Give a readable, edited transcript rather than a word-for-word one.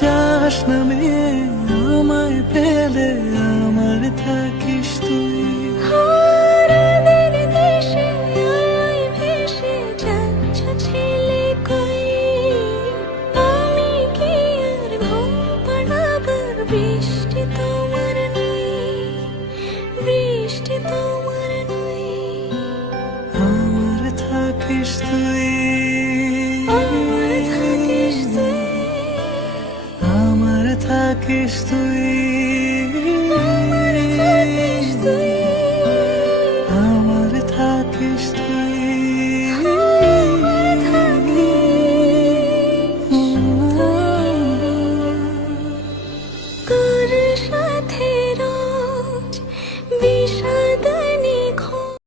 যাস না মেয়ে, আমায় পেলে আমার থাকিস তুই। হারাদের দেশে আলোয় ভেসে যাচ্ছে ছেলে কই, আমি কি আর ঘুম পাড়াবার বৃষ্টি তোমার নই, বৃষ্টি তোমার নই। আমার থাকিস তুই, আমার থাকিস তুই, আমার থাকিস তুই, আমার থাকিস তুই, আমার থাকিস তুই।